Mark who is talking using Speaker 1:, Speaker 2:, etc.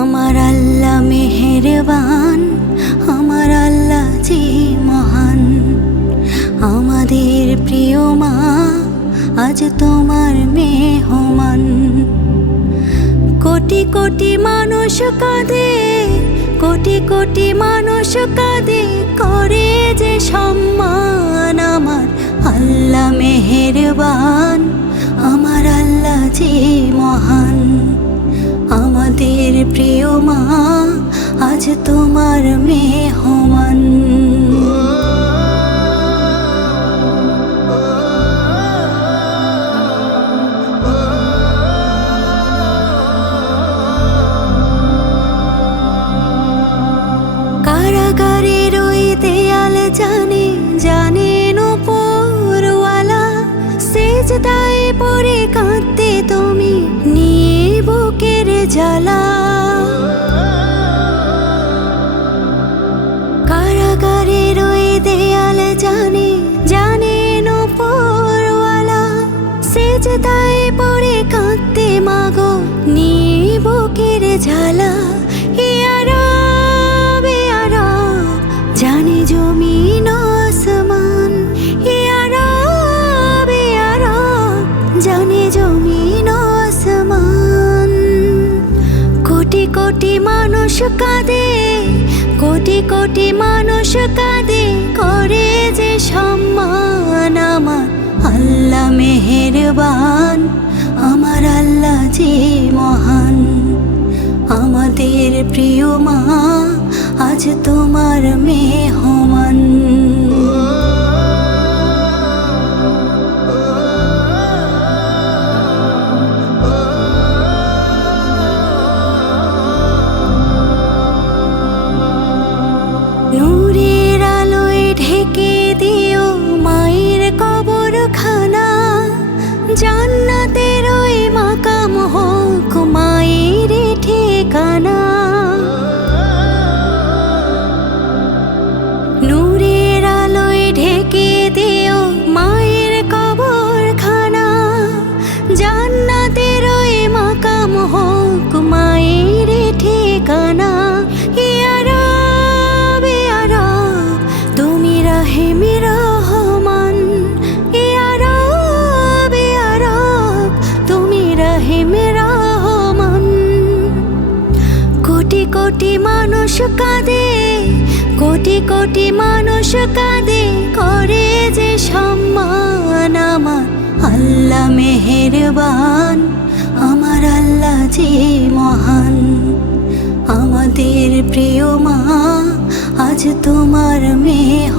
Speaker 1: আমার আল্লাহ মেহেরবান, আমার আল্লাহ যে মহান। আমাদের প্রিয় মা আজ তোমার মেহমান। কোটি কোটি মানুষ কাঁদে, কোটি কোটি মানুষ কাঁদে করে যে সম্মান আমার। আল্লাহ মেহেরবান, আমার আল্লাহ যে মহান। আমাদের প্রিয় মা আজ তোমার মেহমান। কারাগারের ওই দেয়াল জানে কাঁদতে তুমি জ্বালা। কারাগারে রয়ে দেয়াল জানে জানেন পরওয়ালা তাই পড়ে কাঁদতে মাগো নিয়ে বুকের ঝালা কোটি মানুষ কাঁদে, কোটি কোটি মানুষ কাঁদে, করে যে সম্মান আমার। আল্লাহ মেহেরবান, আমার আল্লাহ যে মহান। আমাদের প্রিয় মা, আজ তোমার মেহমান। জান্নাতের ওই মাকাম হোক মায়ের ঠিকানা মানুষ কাঁদে, কোটি কোটি মানুষ কাঁদে, করে যে সম্মান আমার। আল্লাহ মেহেরবান, আমার আল্লাহ যে মহান। আমাদের প্রিয় মা, আজ তোমার মেহ